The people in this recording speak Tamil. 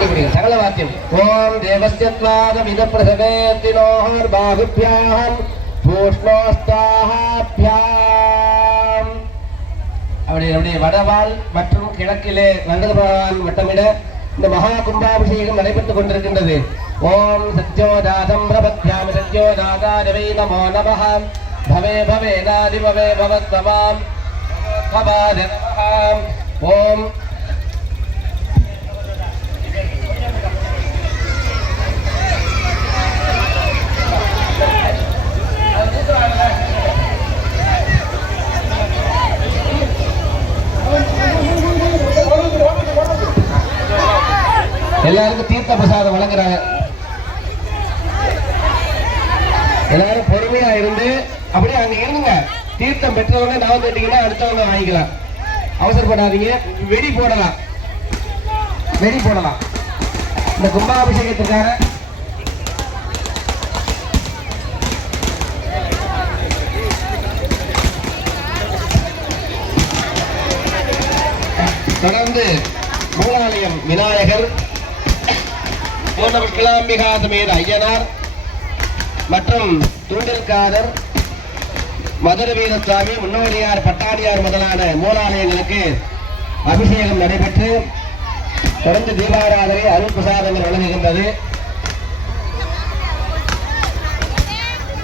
சகல வாத்தியம். ஓம் தேவஸ்யத்வாத வித பிரசவேத்தினோஹர் பாகுப்யாம் பூஷ்ணோஸ்தாஹாப்யாம். அவருடைய வடவால் மற்றும் கிழக்கிலே நந்தபகவான் வட்டமிட இந்த மகா கும்பாபிஷேகம் நடைபெற்றுக் கொண்டிருக்கின்றது. ஓம் சத்யோதாதம் பிரபத்யாமி சத்யோதாதாரவை நமோ நமஹ. பவே பவே நாதி பவே பவத்வமாம் பவாத நமஹ. ஓம் எல்லாருக்கும் தீர்த்த பிரசாதம் வழங்குறாங்க. எல்லாரும் பொறுமையா இருந்து அப்படியே அங்க இருந்துங்க. தீர்த்தம் பெற்றவங்க நான் கேட்டீங்கன்னா அடுத்தவங்க வாங்கிக்கலாம். அவசரப்படாதீங்க. வெடி போடலாம். இந்த கும்பாபிஷேகத்துக்காக தொடர்ந்து மூலாலயம் விநாயகர், கிளாம்பிகா சமேத ஐயனார் மற்றும் தூண்டல்காரர், மதுர வீரசுவாமி, முன்னோடியார், பட்டாடியார் முதலான மூலாலயங்களுக்கு அபிஷேகம் நடைபெற்று தொடர்ந்து தீபாராதனை அருள் பிரசாதங்கள் வழங்குகின்றது.